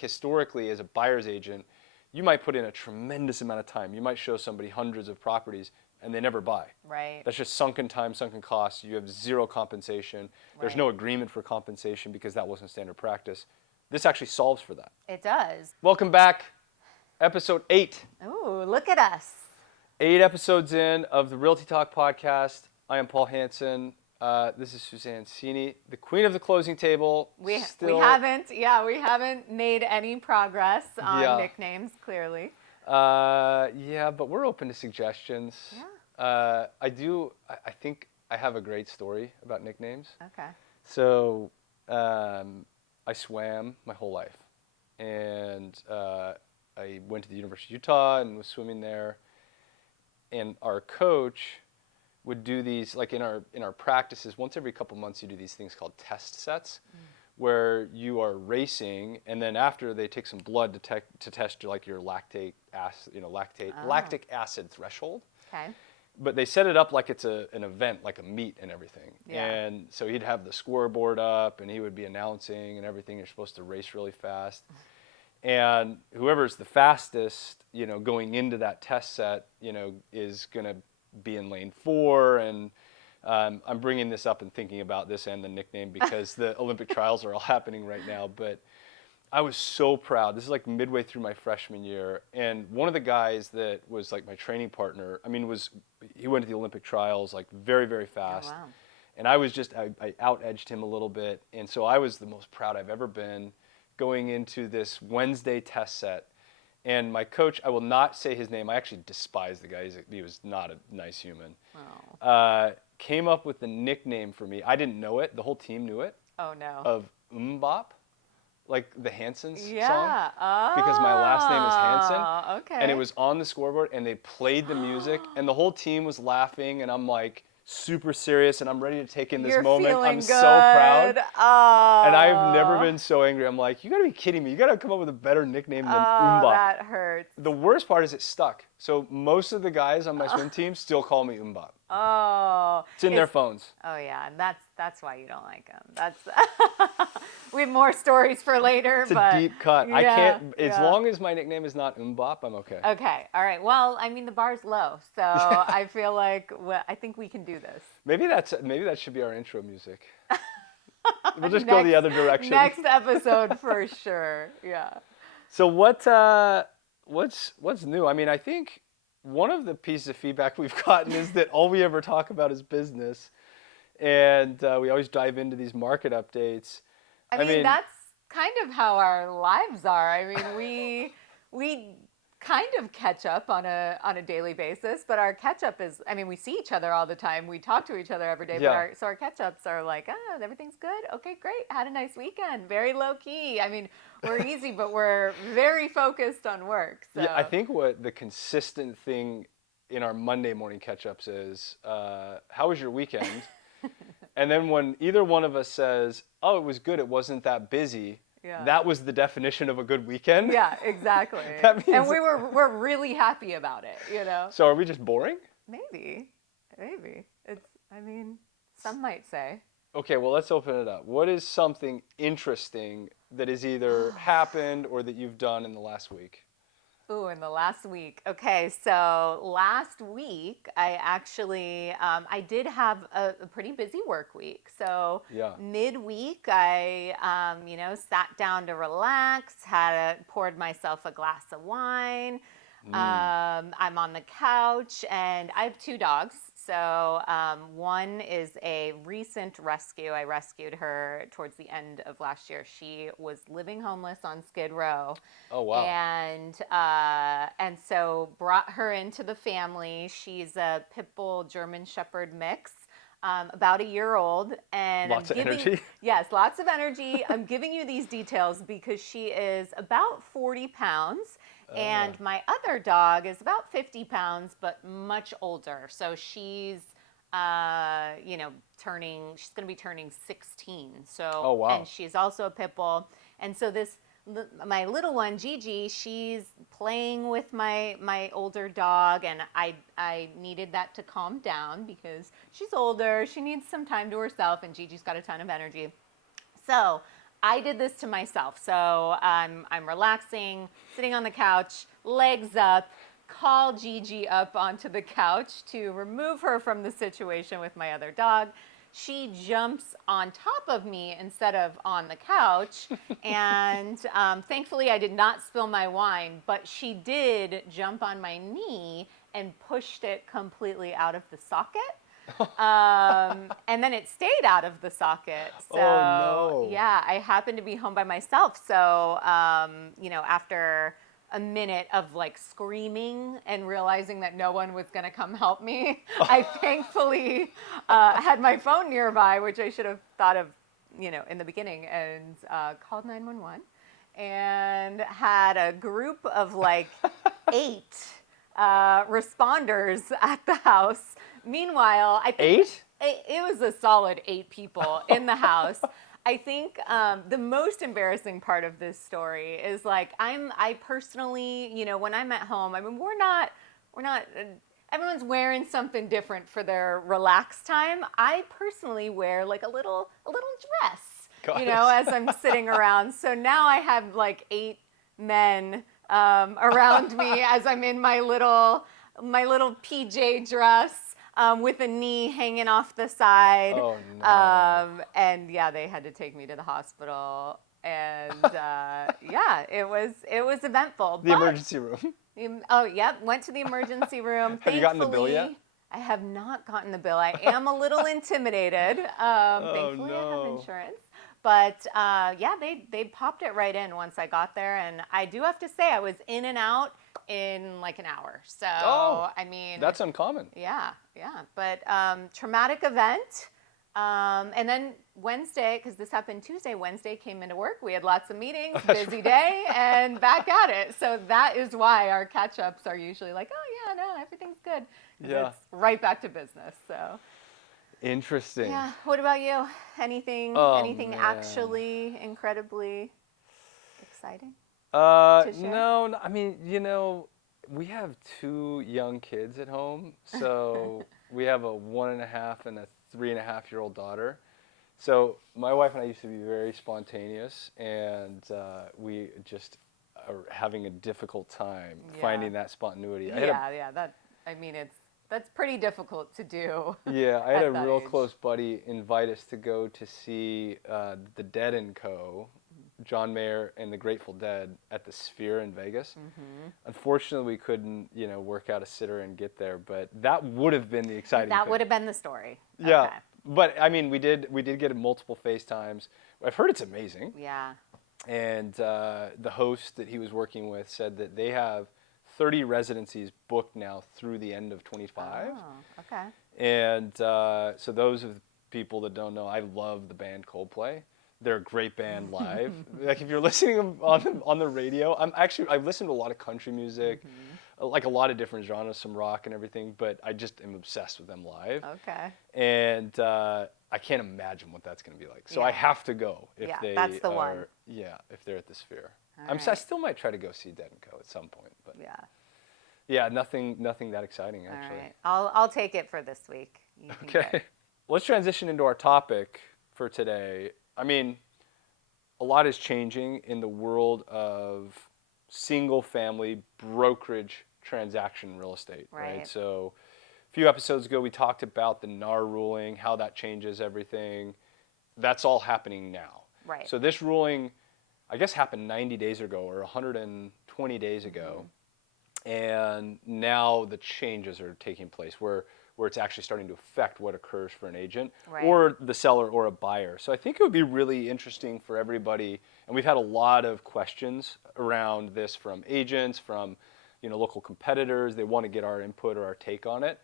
historically, as a buyer's agent, you might put in a tremendous amount of time. You might show somebody hundreds of properties and they never buy. Right. That's just sunken time, sunken costs. You have zero compensation. There's no agreement for compensation because that wasn't standard practice. This actually solves for that. It does. Welcome back. Episode 8. Ooh, look at us. 8 episodes in of the Realty Talk podcast. I am Paul Hansen. This is Suzanne Cini, the queen of the closing table. We haven't made any progress on nicknames, clearly. But we're open to suggestions. Yeah. I think I have a great story about nicknames. Okay. So, I swam my whole life, and I went to the University of Utah and was swimming there. And our coach would do these, like in our practices, once every couple months you do these things called test sets, where you are racing, and then after they take some blood to test like your lactic acid threshold. Okay. But they set it up like it's an event, like a meet and everything. Yeah. And so he'd have the scoreboard up, and he would be announcing and everything. You're supposed to race really fast. And whoever's the fastest, going into that test set, is going to be in lane 4. And I'm bringing this up and thinking about this and the nickname because the Olympic trials are all happening right now. But I was so proud. This is like midway through my freshman year. And one of the guys that was like my training partner, he went to the Olympic trials like very, very fast. Oh, wow. And I out-edged him a little bit. And so I was the most proud I've ever been going into this Wednesday test set. And my coach, I will not say his name. I actually despise the guy. He was not a nice human. Oh. Came up with the nickname for me. I didn't know it. The whole team knew it. Oh, no. Of Bop, like the Hansons song. Oh. Because my last name is Hansen. Okay. And it was on the scoreboard, and they played the music, and the whole team was laughing, and I'm like super serious, and I'm ready to take in this moment. I'm good. so proud. Oh. And I've never been so angry. I'm like, you gotta be kidding me. You gotta come up with a better nickname than Umbop. That hurts. The worst part is it stuck. So most of the guys on my swim team still call me Umbop. Oh. It's in their phones. Oh, yeah. And that's why you don't like them. That's we have more stories for later. It's a deep cut. Yeah, I can't, as long as my nickname is not Umbop, I'm okay. Okay. All right. Well, I mean, the bar's low. So I feel like I think we can do this. Maybe that should be our intro music. We'll just go the other direction. Next episode for sure. Yeah. So what's new? I mean, I think one of the pieces of feedback we've gotten is that all we ever talk about is business, and we always dive into these market updates. I mean, that's kind of how our lives are. I mean, we kind of catch up on a daily basis, but our catch up is, I mean, we see each other all the time. We talk to each other every day, Yeah. but our catch ups are like, everything's good. Okay, great. Had a nice weekend. Very low key. I mean, we're easy, but we're very focused on work. So. Yeah, I think what the consistent thing in our Monday morning catch ups is, how was your weekend? And then when either one of us says, oh, it was good, it wasn't that busy. Yeah. That was the definition of a good weekend. Yeah, exactly. That means and we're really happy about it, So are we just boring? Maybe. Some might say. Okay, well, let's open it up. What is something interesting that has either happened or that you've done in the last week? Ooh, in the last week. Okay, so last week I actually, I did have a pretty busy work week. So midweek I, sat down to relax, poured myself a glass of wine. I'm on the couch, and I have 2 dogs. So one is a recent rescue. I rescued her towards the end of last year. She was living homeless on Skid Row. Oh, wow. And so brought her into the family. She's a pit bull German Shepherd mix. About a year old, and lots of energy. Yes, lots of energy. I'm giving you these details because she is about 40 pounds. And my other dog is about 50 pounds, but much older. So she's, she's going to be turning 16. So, oh, wow. And she's also a pit bull. And so my little one, Gigi, she's playing with my older dog, and I needed that to calm down because she's older. She needs some time to herself, and Gigi's got a ton of energy. So I did this to myself. So I'm relaxing, sitting on the couch, legs up, call Gigi up onto the couch to remove her from the situation with my other dog. She jumps on top of me instead of on the couch. And thankfully, I did not spill my wine, but she did jump on my knee and pushed it completely out of the socket. And then it stayed out of the socket. So, oh, no. yeah, I happened to be home by myself. So, after a minute of like screaming and realizing that no one was going to come help me, I thankfully had my phone nearby, which I should have thought of, in the beginning, and called 911 and had a group of like 8 responders at the house. Meanwhile, I think 8? it was a solid 8 people in the house. I think the most embarrassing part of this story is like I personally, when I'm at home, I mean, we're not, everyone's wearing something different for their relaxed time. I personally wear like a little dress, as I'm sitting around. So now I have like 8 men around me as I'm in my little PJ dress. With a knee hanging off the side. Oh, no. And yeah, they had to take me to the hospital. And it was eventful. The emergency room. Oh, yep. Went to the emergency room. Have you gotten the bill yet? I have not gotten the bill. I am a little intimidated. Thankfully, I have insurance. But they popped it right in once I got there. And I do have to say, I was in and out in like an hour. So, I mean, that's uncommon. Yeah. But traumatic event. And then Wednesday, because this happened Tuesday, Wednesday came into work. We had lots of meetings, busy day, and back at it. So that is why our catch-ups are usually like, oh, yeah, no, everything's good. Yeah. It's right back to business. So interesting. Yeah. What about you? Anything actually incredibly exciting? No, I mean, we have 2 young kids at home. So we have a 1.5 and a 3.5-year-old daughter. So my wife and I used to be very spontaneous, and we just are having a difficult time finding that spontaneity. That's pretty difficult to do. Yeah, I had a real age. close buddy invite us to go to see the Dead & Co., John Mayer and the Grateful Dead at the Sphere in Vegas. Mm-hmm. Unfortunately, we couldn't, work out a sitter and get there, but that would have been the exciting thing. That would have been the story. Yeah, okay. But I mean, we did get multiple FaceTimes. I've heard it's amazing. Yeah. And the host that he was working with said that they have 30 residencies booked now through the end of 25. Oh, okay. And so those of the people that don't know, I love the band Coldplay. They're a great band live. Like if you're listening on the radio, I've listened to a lot of country music, like a lot of different genres, some rock and everything, but I just am obsessed with them live. Okay. And I can't imagine what that's going to be like. So I have to go if that's the one. Yeah, if they're at the Sphere. Right. I still might try to go see Dead & Co. at some point, but yeah, nothing that exciting actually. All right. I'll take it for this week. You can Okay. Let's transition into our topic for today. I mean, a lot is changing in the world of single-family brokerage transaction real estate, right? So a few episodes ago, we talked about the NAR ruling, how that changes everything. That's all happening now. Right. So this ruling, I guess, happened 90 days ago or 120 days ago. And now the changes are taking place where it's actually starting to affect what occurs for an agent or the seller or a buyer. So I think it would be really interesting for everybody. And we've had a lot of questions around this from agents, from local competitors. They want to get our input or our take on it.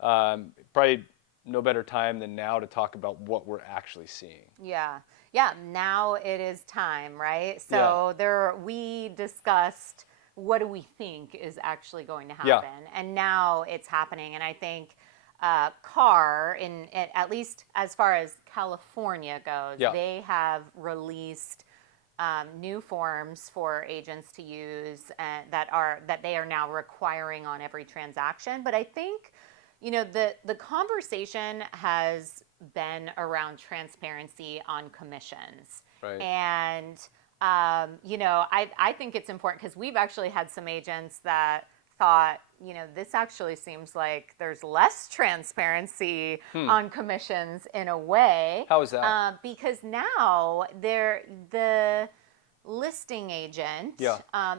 Probably no better time than now to talk about what we're actually seeing. Yeah. Now it is time, right? So we discussed what do we think is actually going to happen, and now it's happening. And I think CAR, at least as far as California goes, they have released new forms for agents to use that they are now requiring on every transaction. But I think the conversation has been around transparency on commissions. Right. And, I think it's important because we've actually had some agents that thought, this actually seems like there's less transparency on commissions in a way. How is that? Because now the listing agent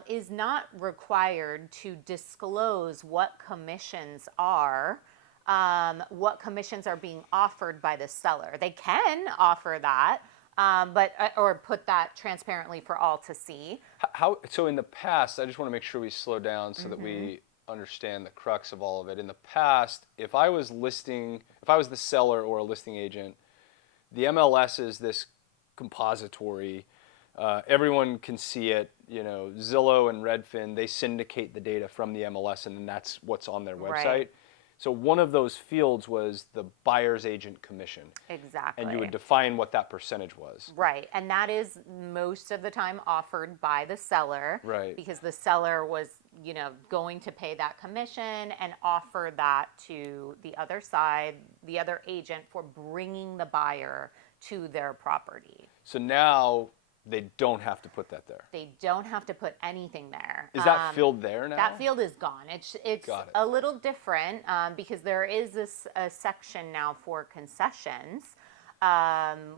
is not required to disclose what commissions are being offered by the seller. They can offer that, or put that transparently for all to see. So in the past, I just want to make sure we slow down so that we understand the crux of all of it. In the past, if I was the seller or a listing agent, the MLS is this compository. Everyone can see it. Zillow and Redfin, they syndicate the data from the MLS, and then that's what's on their website. Right. So one of those fields was the buyer's agent commission. Exactly. And you would define what that percentage was. Right. And that is most of the time offered by the seller. Right. Because the seller was, going to pay that commission and offer that to the other side, the other agent, for bringing the buyer to their property. So now they don't have to put that there. They don't have to put anything there. Is that field there now? That field is gone. It's a little different because there is a section now for concessions,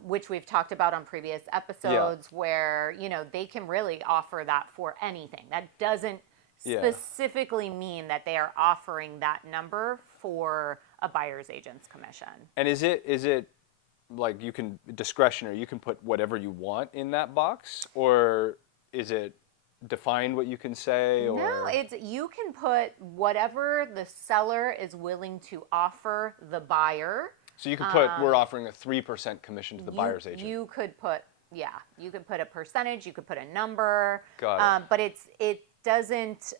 which we've talked about on previous episodes, where they can really offer that for anything. That doesn't specifically mean that they are offering that number for a buyer's agent's commission. And is it like you can discretionary, you can put whatever you want in that box, or is it defined what you can say? Or? No, you can put whatever the seller is willing to offer the buyer. So you could put, we're offering a 3% commission to the buyer's agent. You could put, you could put a percentage, you could put a number. Got it. But it doesn't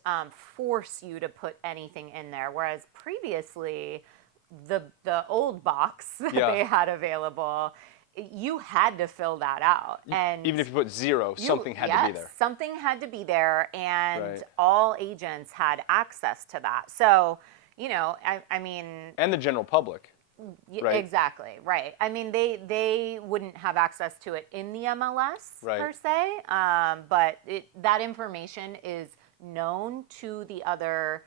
force you to put anything in there. Whereas previously, the old box that they had available, you had to fill that out. And even if you put zero, something had to be there. Something had to be there, and all agents had access to that. So, I mean... And the general public. Right? Exactly, right. I mean, they wouldn't have access to it in the MLS per se, but that information is known to the other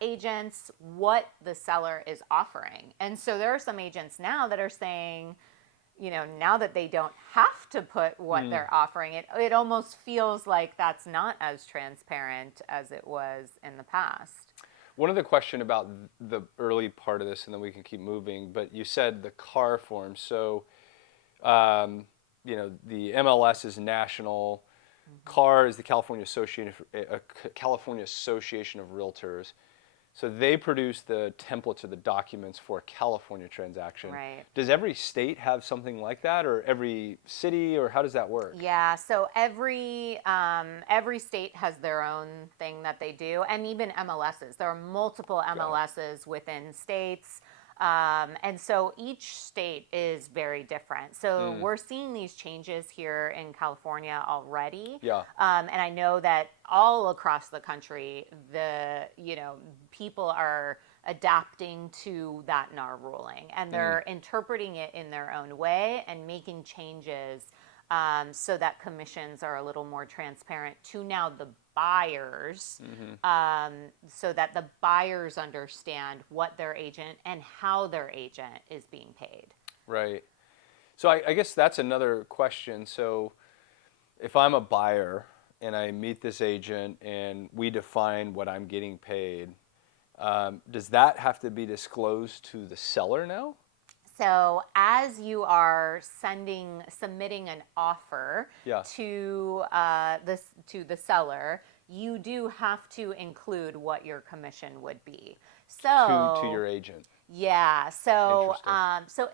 agents, what the seller is offering. And so there are some agents now that are saying, now that they don't have to put what they're offering, it almost feels like that's not as transparent as it was in the past. One other question about the early part of this, and then we can keep moving, but you said the CAR form. So, the MLS is national. CAR is the California Association of Realtors. So they produce the templates or the documents for a California transaction. Right. Does every state have something like that, or every city, or how does that work? Yeah, so every state has their own thing that they do, and even MLSs. There are multiple MLSs within states. And so each state is very different. So we're seeing these changes here in California already. Yeah. And I know that all across the country, people are adapting to that NAR ruling, and they're interpreting it in their own way and making changes so that commissions are a little more transparent to now the buyers, so that the buyers understand what their agent and how their agent is being paid. Right. So I guess that's another question. So if I'm a buyer and I meet this agent and we define what I'm getting paid, does that have to be disclosed to the seller now? So as you are submitting an offer to the seller, you do have to include what your commission would be. So to your agent. Yeah. So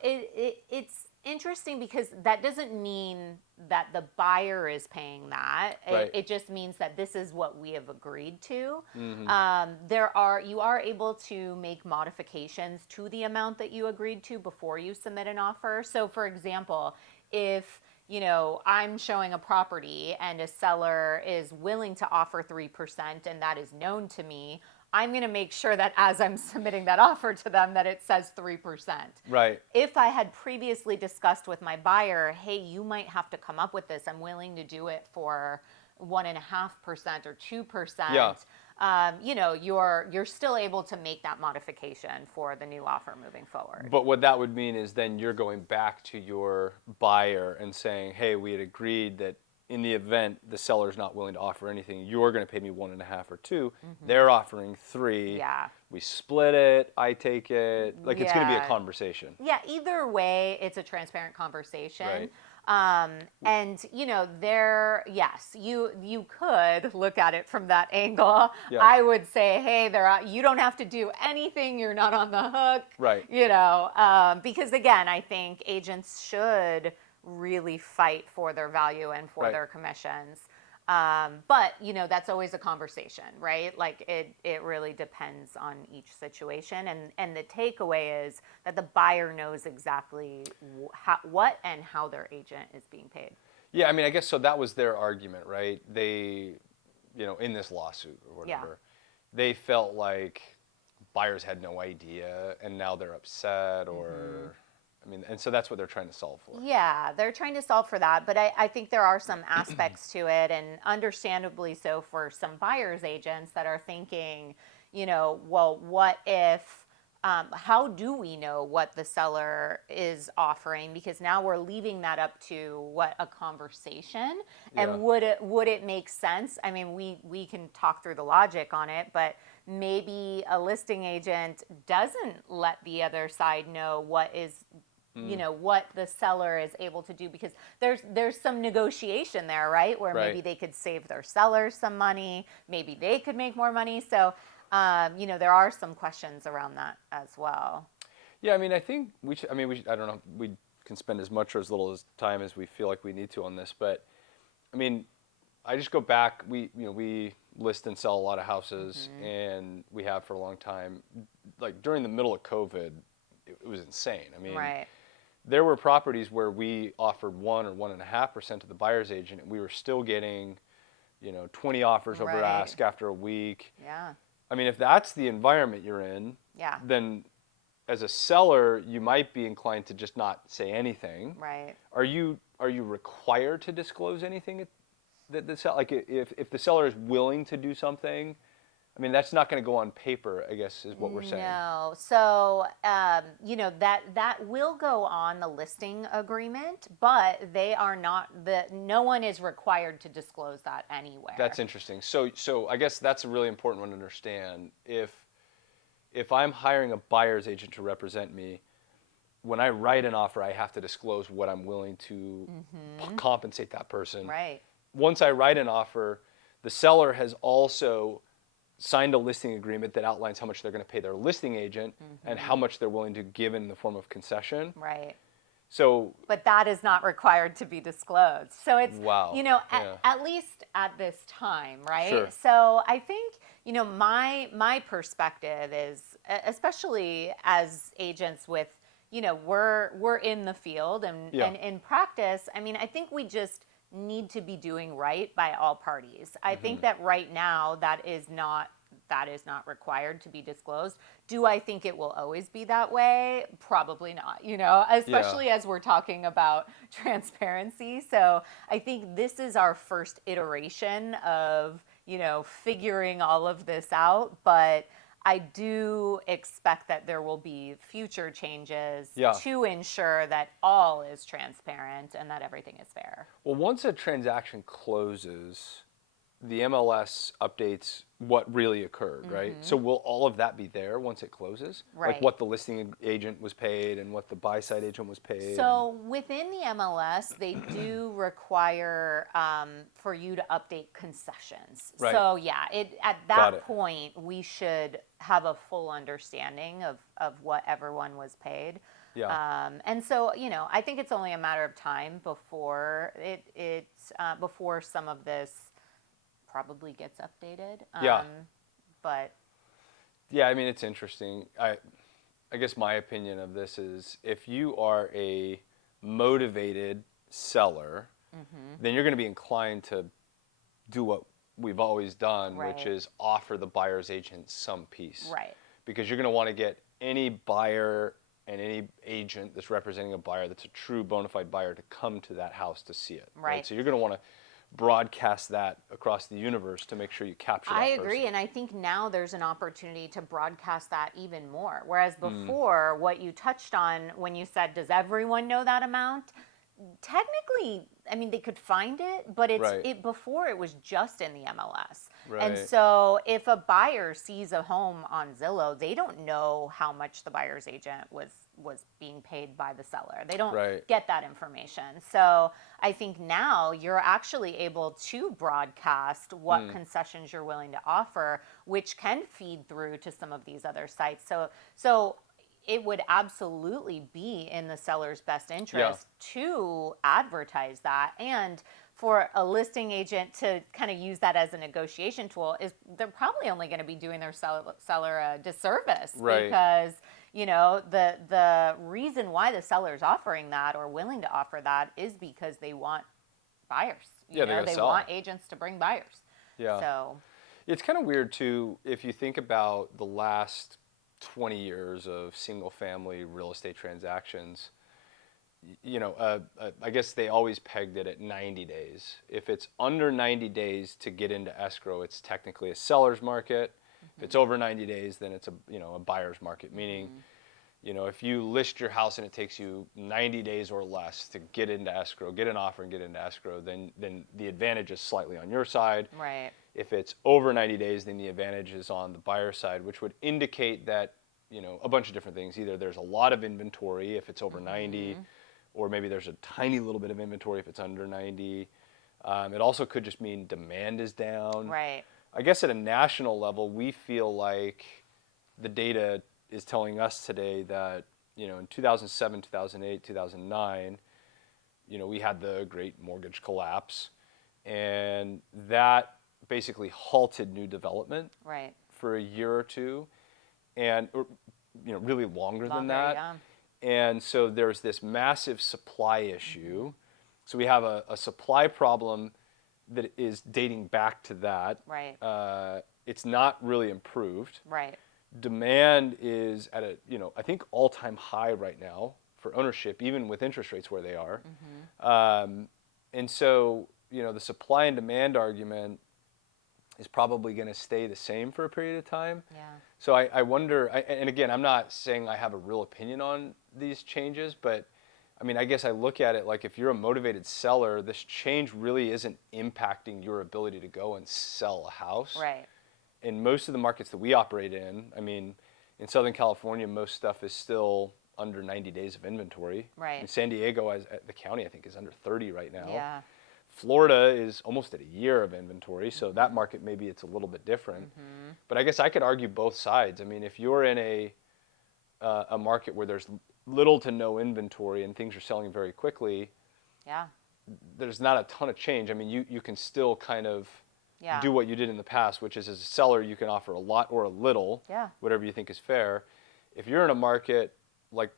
it's interesting because that doesn't mean that the buyer is paying that. It just means that this is what we have agreed to. You are able to make modifications to the amount that you agreed to before you submit an offer. So for example, if I'm showing a property and a seller is willing to offer 3% and that is known to me, I'm going to make sure that as I'm submitting that offer to them that it says 3%. Right. If I had previously discussed with my buyer, hey, you might have to come up with this. I'm willing to do it for 1.5% or 2%. Yeah. You're still able to make that modification for the new offer moving forward. But what that would mean is then you're going back to your buyer and saying, hey, we had agreed that in the event the seller's not willing to offer anything, you're going to pay me 1.5 or 2. They're offering 3. Yeah. We split it. I take it. Like it's going to be a Yeah. conversation. Yeah, either way, it's a transparent conversation. Right. And yes, you could look at it from that angle. Yeah. I would say, hey, you don't have to do anything. You're not on the hook. Right. Because again, I think agents should really fight for their value and for Right. their commissions. But that's always a conversation, right? Like it really depends on each situation. And the takeaway is that the buyer knows exactly what and how their agent is being paid. Yeah, I mean, I guess so that was their argument, right? They, in this lawsuit or whatever, they felt like buyers had no idea and now they're upset or, I mean, and so that's what they're trying to solve for. Yeah, they're trying to solve for that. But I think there are some aspects to it, and understandably so for some buyer's agents that are thinking, well, what if, how do we know what the seller is offering? Because now we're leaving that up to a conversation. Yeah. And would it make sense? I mean, we can talk through the logic on it, but maybe a listing agent doesn't let the other side know what the seller is able to do, because there's some negotiation there, right? Where maybe they could save their sellers some money, maybe they could make more money. So, there are some questions around that as well. Yeah, I mean, I think I don't know, we can spend as much or as little as time as we feel like we need to on this, but I mean, I just go back, we list and sell a lot of houses, and we have for a long time. Like during the middle of COVID, it was insane. I mean, Right. There were properties where we offered 1 or 1.5% to the buyer's agent, and we were still getting, 20 offers over Right. ask after a week. Yeah. I mean, if that's the environment you're in, Yeah. then as a seller, you might be inclined to just not say anything. Right. Are you required to disclose anything that like if the seller is willing to do something? I mean, that's not going to go on paper, I guess, is what we're saying. No. So, that will go on the listing agreement, but they are not no one is required to disclose that anywhere. That's interesting. So I guess that's a really important one to understand. If I'm hiring a buyer's agent to represent me, when I write an offer, I have to disclose what I'm willing to compensate that person. Right. Once I write an offer, the seller has also signed a listing agreement that outlines how much they're going to pay their listing agent and how much they're willing to give in the form of concession. Right. So, but that is not required to be disclosed. So it's, wow. At least at this time, right? Sure. So I think, my perspective is, especially as agents with, we're in the field and in practice, I mean, I think we just need to be doing right by all parties. I think that right now that is not required to be disclosed. Do I think it will always be that way? Probably not, especially as we're talking about transparency. So I think this is our first iteration of, figuring all of this out, but I do expect that there will be future changes to ensure that all is transparent and that everything is fair. Well, once a transaction closes, the MLS updates what really occurred, right? So will all of that be there once it closes? Right. Like what the listing agent was paid and what the buy-side agent was paid? So within the MLS, they do require for you to update concessions. Right. So at that point, we should have a full understanding of what everyone was paid. Yeah. And so, I think it's only a matter of time before before some of this probably gets updated. But yeah, I mean, it's interesting. I guess my opinion of this is if you are a motivated seller, then you're going to be inclined to do what we've always done, Right. which is offer the buyer's agent some piece. Right. Because you're going to want to get any buyer and any agent that's representing a buyer that's a true bona fide buyer to come to that house to see it. Right. So you're going to want to broadcast that across the universe to make sure you capture that I agree, person. and I think now there's an opportunity to broadcast that even more. Whereas before, what you touched on when you said, does everyone know that amount? Technically, I mean, they could find it, but before it was just in the MLS. And Right. so if a buyer sees a home on Zillow, they don't know how much the buyer's agent was being paid by the seller. They don't Right. get that information. So I think now you're actually able to broadcast what concessions you're willing to offer, which can feed through to some of these other sites. So it would absolutely be in the seller's best interest to advertise that, and for a listing agent to kind of use that as a negotiation tool. Is they're probably only going to be doing their seller a disservice, Right. because the reason why the seller's offering that or willing to offer that is because they want buyers. Yeah, they gotta they sell. want agents to bring buyers. Yeah. So It's kind of weird too if you think about the last 20 years of single family real estate transactions. I guess they always pegged it at 90 days. If it's under 90 days to get into escrow, it's technically a seller's market. If it's over 90 days, then it's a buyer's market, meaning if you list your house and it takes you 90 days or less to get into escrow, get an offer and get into escrow, then the advantage is slightly on your side. right. If it's over 90 days, then the advantage is on the buyer side, which would indicate that, a bunch of different things. Either there's a lot of inventory if it's over 90, or maybe there's a tiny little bit of inventory if it's under 90. It also could just mean demand is down. Right. I guess at a national level, we feel like the data is telling us today that, in 2007, 2008, 2009, we had the great mortgage collapse, and that basically halted new development Right. for a year or two, and really longer than Longer, that. yeah. And so there's this massive supply issue. So we have a supply problem that is dating back to that. Right. It's not really improved. Right. Demand is at a I think all-time high right now for ownership, even with interest rates where they are. And so the supply and demand argument is probably going to stay the same for a period of time. Yeah. So I wonder, and again, I'm not saying I have a real opinion on these changes, but I mean, I guess I look at it like if you're a motivated seller, this change really isn't impacting your ability to go and sell a house. Right. In most of the markets that we operate in, I mean, in Southern California, most stuff is still under 90 days of inventory. Right. In San Diego, the county, I think, is under 30 right now. Yeah. Florida is almost at a year of inventory, so that market, maybe it's a little bit different. But I guess I could argue both sides. I mean, if you're in a market where there's little to no inventory and things are selling very quickly, Yeah. there's not a ton of change. I mean, you can still kind of Yeah. do what you did in the past, which is as a seller, you can offer a lot or a little, Yeah. whatever you think is fair. If you're in a market like,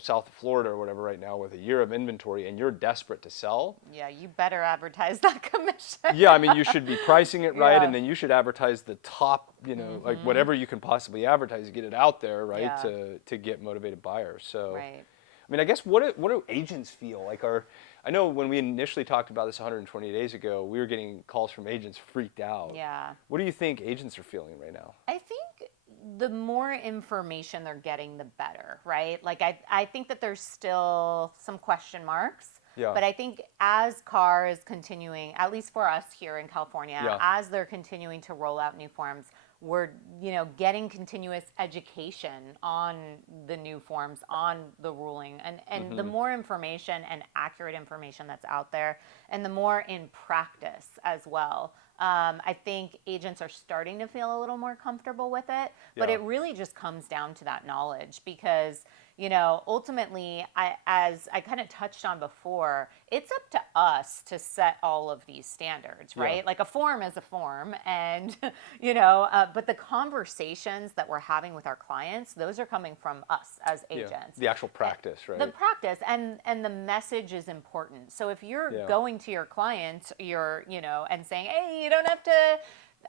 south of Florida or whatever right now with a year of inventory and you're desperate to sell, Yeah. You better advertise that commission. yeah, I mean, you should be pricing it right, Yeah. and then you should advertise the top, like whatever you can possibly advertise to get it out there, right, Yeah. to get motivated buyers. So, Right. I mean, I guess what do agents feel like? I know when we initially talked about this 120 days ago, we were getting calls from agents freaked out. Yeah. What do you think agents are feeling right now? I think the more information they're getting, the better, right? Like I think that there's still some question marks. Yeah. But I think as CAR is continuing, at least for us here in California, Yeah. as they're continuing to roll out new forms, we're getting continuous education on the new forms, on the ruling, and the more information and accurate information that's out there, and the more in practice as well. I think agents are starting to feel a little more comfortable with it, but Yeah. it really just comes down to that knowledge, because ultimately, as I kind of touched on before, it's up to us to set all of these standards, right? Yeah. Like a form is a form, and but the conversations that we're having with our clients, those are coming from us as agents. The actual practice, right? The practice and the message is important. So if you're going to your clients, and saying, hey, you don't have to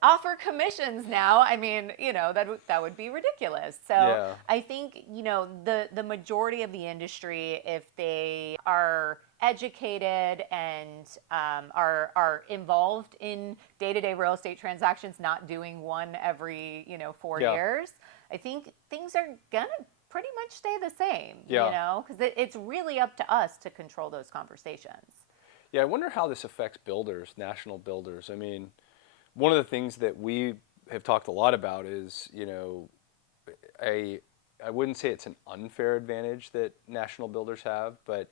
offer commissions now. I mean, that would be ridiculous. So I think, the majority of the industry, if they are educated and are involved in day-to-day real estate transactions, not doing one every 4 years, I think things are gonna pretty much stay the same. Because it's really up to us to control those conversations. Yeah, I wonder how this affects builders, national builders. I mean, one of the things that we have talked a lot about is, I wouldn't say it's an unfair advantage that national builders have, but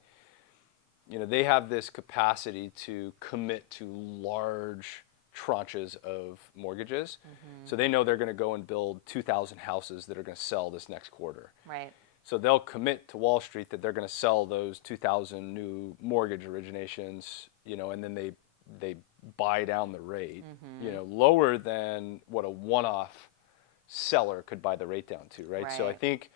they have this capacity to commit to large tranches of mortgages. So they know they're going to go and build 2,000 houses that are going to sell this next quarter. Right. So they'll commit to Wall Street that they're going to sell those 2,000 new mortgage originations, and then they buy down the rate, lower than what a one-off seller could buy the rate down to, right? So I think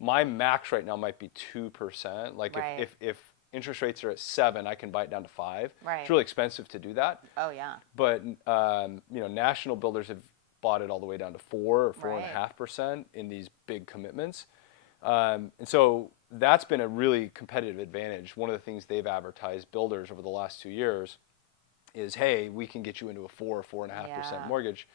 my max right now might be 2%. Like if interest rates are at 7, I can buy it down to 5. Right. It's really expensive to do that. Oh yeah. But national builders have bought it all the way down to 4 or 4.5% in these big commitments. And so that's been a really competitive advantage. One of the things they've advertised builders over the last 2 years is, hey, we can get you into a 4 or 4.5% mortgage.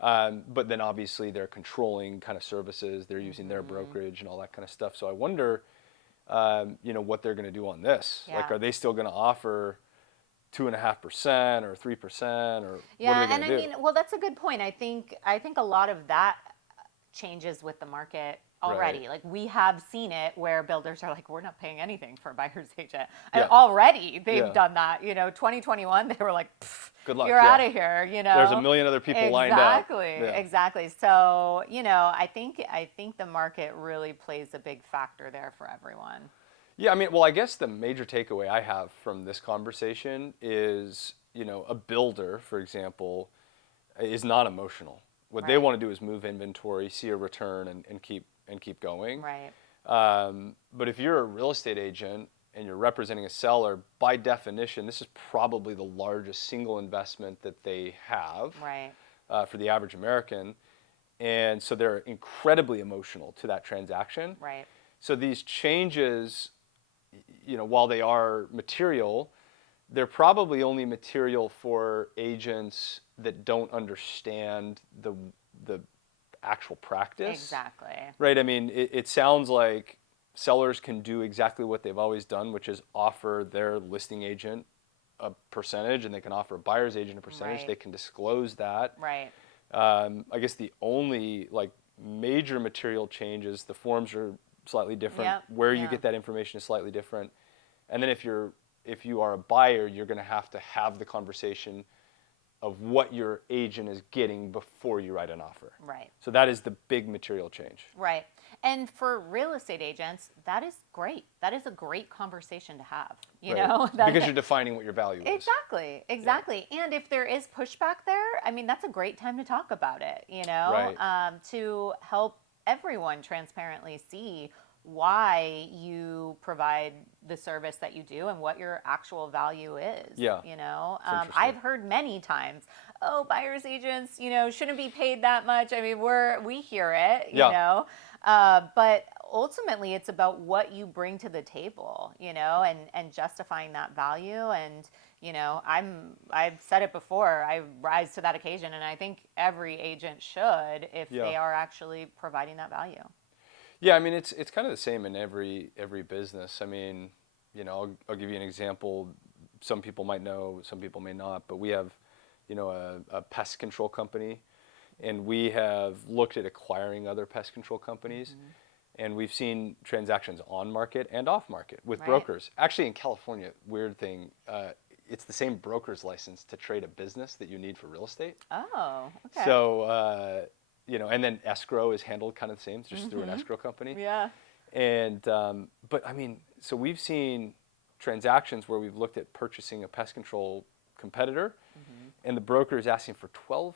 But then obviously they're controlling kind of services. They're using their brokerage and all that kind of stuff. So I wonder, what they're going to do on this. Yeah. Like, are they still going to offer 2.5% or 3% or what are they going to do? Yeah, and I mean, well, that's a good point. I think a lot of that changes with the market already. Right. Like we have seen it where builders are like, we're not paying anything for a buyer's agent. And already they've done that. 2021, they were like, good luck. You're out of here. There's a million other people lined up. Exactly. So, I think the market really plays a big factor there for everyone. Yeah, I mean, well, I guess the major takeaway I have from this conversation is, a builder, for example, is not emotional. What they want to do is move inventory, see a return, and keep going. Right. But if you're a real estate agent and you're representing a seller, by definition, this is probably the largest single investment that they have. Right. For the average American. And so they're incredibly emotional to that transaction. Right. So these changes, while they are material, they're probably only material for agents that don't understand the actual practice. Exactly. Right. I mean, it sounds like sellers can do exactly what they've always done, which is offer their listing agent a percentage, and they can offer a buyer's agent a percentage. Right. They can disclose that. Right. I guess the only major material changes, the forms are slightly different. Yep. Where you get that information is slightly different. And then if you are a buyer, you're going to have the conversation of what your agent is getting before you write an offer. Right. So that is the big material change. Right. And for real estate agents, that is great. That is a great conversation to have, you know? Because you're defining what your value is. Exactly. Yeah. And if there is pushback there, I mean, that's a great time to talk about it, to help everyone transparently see why you provide the service that you do and what your actual value is. Yeah. I've heard many times, buyer's agents, shouldn't be paid that much. I mean, we hear it, you know, but ultimately it's about what you bring to the table, and justifying that value. And, I've said it before, I rise to that occasion, and I think every agent should if they are actually providing that value. Yeah, I mean, it's kind of the same in every business. I mean, I'll give you an example. Some people might know, some people may not, but we have, a pest control company, and we have looked at acquiring other pest control companies, and we've seen transactions on market and off market with brokers. Actually, in California, weird thing, it's the same broker's license to trade a business that you need for real estate. Oh, okay. So, and then escrow is handled kind of the same, just through an escrow company. Yeah. And but I mean, so we've seen transactions where we've looked at purchasing a pest control competitor, and the broker is asking for 12%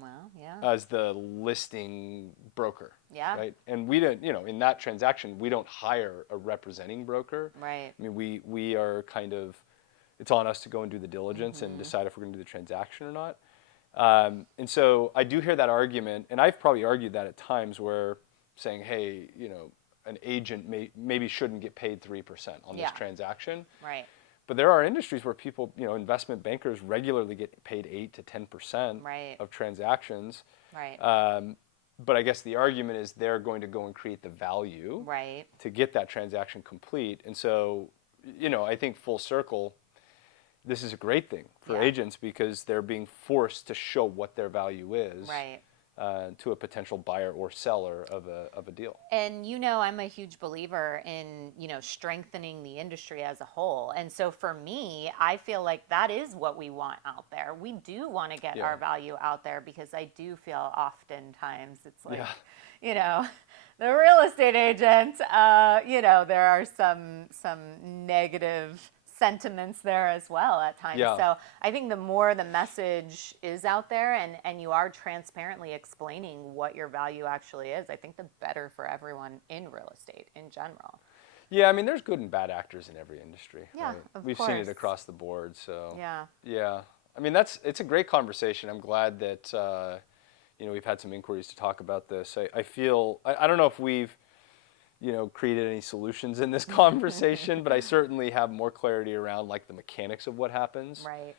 Well, yeah. as the listing broker. Yeah. Right. And we don't, in that transaction, we don't hire a representing broker. Right. I mean, we are kind of, it's on us to go and do the diligence and decide if we're going to do the transaction or not. And so I do hear that argument, and I've probably argued that at times where saying, hey, an agent maybe shouldn't get paid 3% on this transaction. Right. But there are industries where people, investment bankers regularly get paid 8 to 10% of transactions. Right. But I guess the argument is they're going to go and create the value to get that transaction complete. And so, I think full circle, this is a great thing for agents because they're being forced to show what their value is. Right. To a potential buyer or seller of a deal. And I'm a huge believer in, strengthening the industry as a whole. And so for me, I feel like that is what we want out there. We do want to get our value out there because I do feel oftentimes it's like, the real estate agent, there are some negative sentiments there as well at times. So I think the more the message is out there and you are transparently explaining what your value actually is, I think the better for everyone in real estate in general. Yeah, I mean, there's good and bad actors in every industry. Yeah, right? of We've course. seen it across the board. So yeah. I mean, it's a great conversation. I'm glad that we've had some inquiries to talk about this. I feel I don't know if we've created any solutions in this conversation, but I certainly have more clarity around like the mechanics of what happens. Right.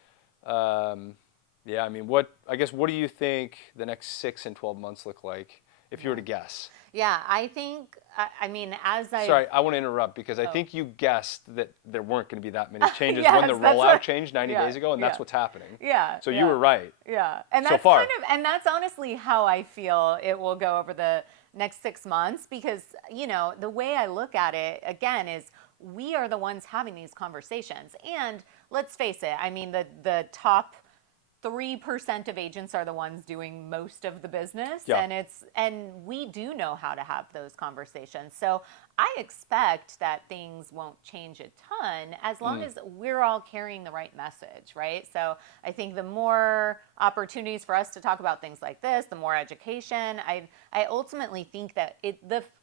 Yeah, I mean, what do you think the next 6 and 12 months look like if you were to guess? Yeah, I think, Sorry, I want to interrupt because I think you guessed that there weren't going to be that many changes when the rollout changed 90 days ago, and that's what's happening. Yeah. So you were right. Yeah. And that's so far. and that's honestly how I feel it will go over the next 6 months because, the way I look at it, again, is we are the ones having these conversations. And let's face it, I mean, the top 3% of agents are the ones doing most of the business, and we do know how to have those conversations. So I expect that things won't change a ton as long as we're all carrying the right message, right? So I think the more opportunities for us to talk about things like this, the more education. I ultimately think that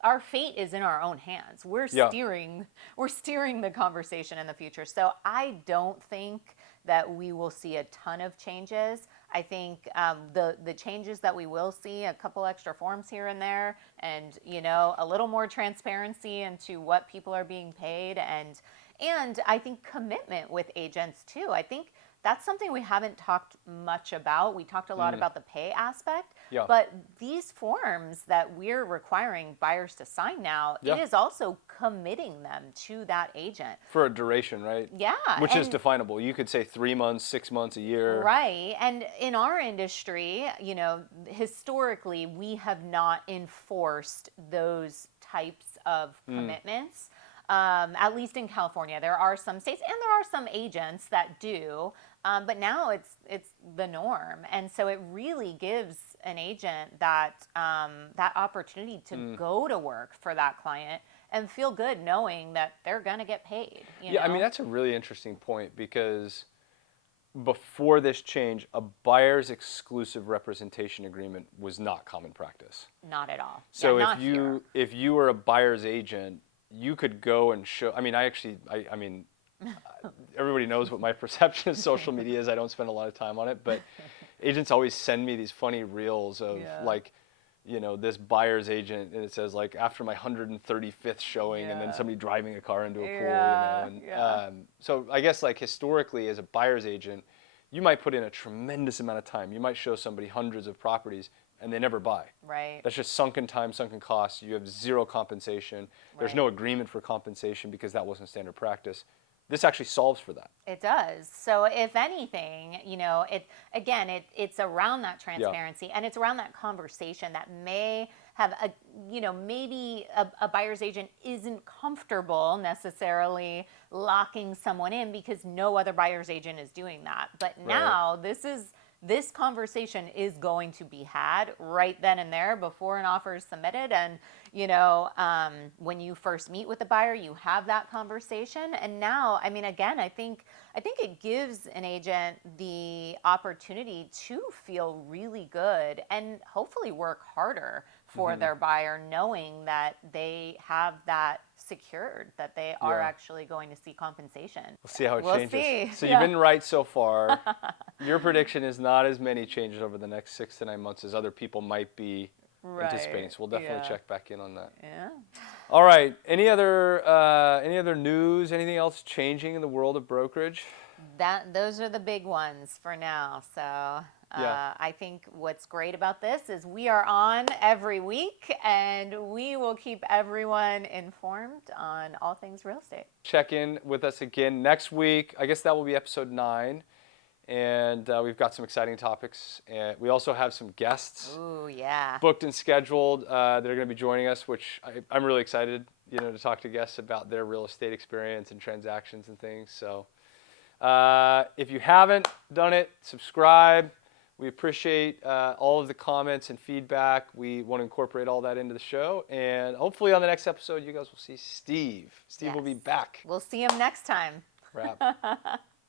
our fate is in our own hands. We're steering the conversation in the future. So I don't think that we will see a ton of changes. I think the changes that we will see, a couple extra forms here and there, and a little more transparency into what people are being paid, and I think commitment with agents too. I think that's something we haven't talked much about. We talked a lot about the pay aspect, but these forms that we're requiring buyers to sign now, it is also committing them to that agent. For a duration, right? Yeah. Which is definable. You could say 3 months, 6 months, a year. Right. And in our industry, historically, we have not enforced those types of commitments. At least in California, there are some states and there are some agents that do, but now it's the norm, and so it really gives an agent that opportunity to go to work for that client and feel good knowing that they're gonna get paid. I mean, that's a really interesting point because before this change, a buyer's exclusive representation agreement was not common practice. Not at all. So if you were a buyer's agent, you could go and show. I mean, I mean, everybody knows what my perception of social media is. I don't spend a lot of time on it, but agents always send me these funny reels of like, this buyer's agent, and it says like after my 135th showing, and then somebody driving a car into a pool. So I guess like historically, as a buyer's agent, you might put in a tremendous amount of time. You might show somebody hundreds of properties, and they never buy. Right. That's just sunken time, sunken costs. You have zero compensation. There's no agreement for compensation because that wasn't standard practice. This actually solves for that. It does. So if anything, it's around that transparency and it's around that conversation that may have maybe a buyer's agent isn't comfortable necessarily locking someone in because no other buyer's agent is doing that. But now this is this conversation is going to be had right then and there before an offer is submitted. And, when you first meet with the buyer, you have that conversation. And now, I mean, again, I think it gives an agent the opportunity to feel really good and hopefully work harder for their buyer, knowing that they have that secured, that they are actually going to see compensation. We'll see how it We'll changes. see. So you've been right so far. Your prediction is not as many changes over the next 6 to 9 months as other people might be anticipating. So we'll definitely check back in on that. Yeah. All right. Any other news? Anything else changing in the world of brokerage? Those are the big ones for now. So I think what's great about this is we are on every week, and we will keep everyone informed on all things real estate. Check in with us again next week. I guess that will be episode 9. And we've got some exciting topics. And we also have some guests booked and scheduled that are going to be joining us, which I'm really excited, to talk to guests about their real estate experience and transactions and things. So if you haven't done it, subscribe. We appreciate all of the comments and feedback. We want to incorporate all that into the show. And hopefully on the next episode, you guys will see Steve. Steve will be back. We'll see him next time. Wrap.